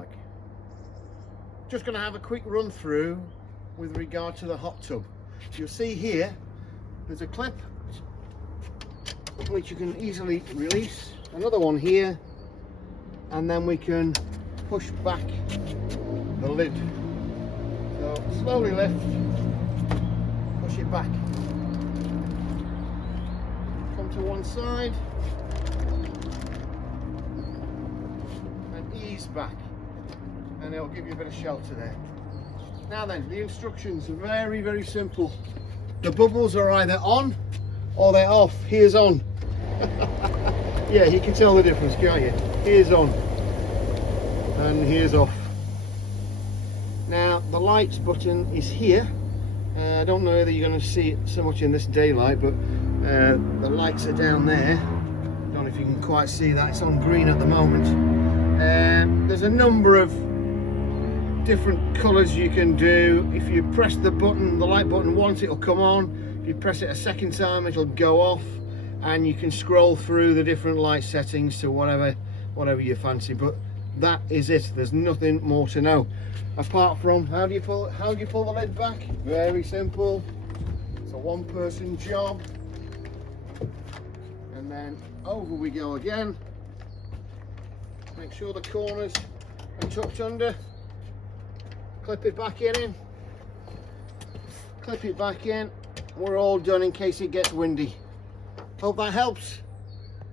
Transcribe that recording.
like. Just going to have a quick run through with regard to the hot tub. You'll see here there's a clip which you can easily release, another one here, and then we can push back the lid. So slowly lift, push it back, come to one side and ease back, and it'll give you a bit of shelter there. Now then, the instructions are very, very simple. The bubbles are either on or they're off. Here's on. Yeah, you can tell the difference, can't you? Here's on and here's off. Now the lights button is here. I don't know whether you're going to see it so much in this daylight, but the lights are down there. Don't know if you can quite see that. It's on green at the moment. There's a number of different colours you can do. If you press the button, the light button once, it'll come on. If you press it a second time, it'll go off, and you can scroll through the different light settings to whatever you fancy. But that is it. There's nothing more to know apart from how do you pull the lid back. Very simple. It's a one-person job, and then over we go again. Make sure the corners are tucked under. Clip it back in, clip it back in. We're all done in case it gets windy. Hope that helps.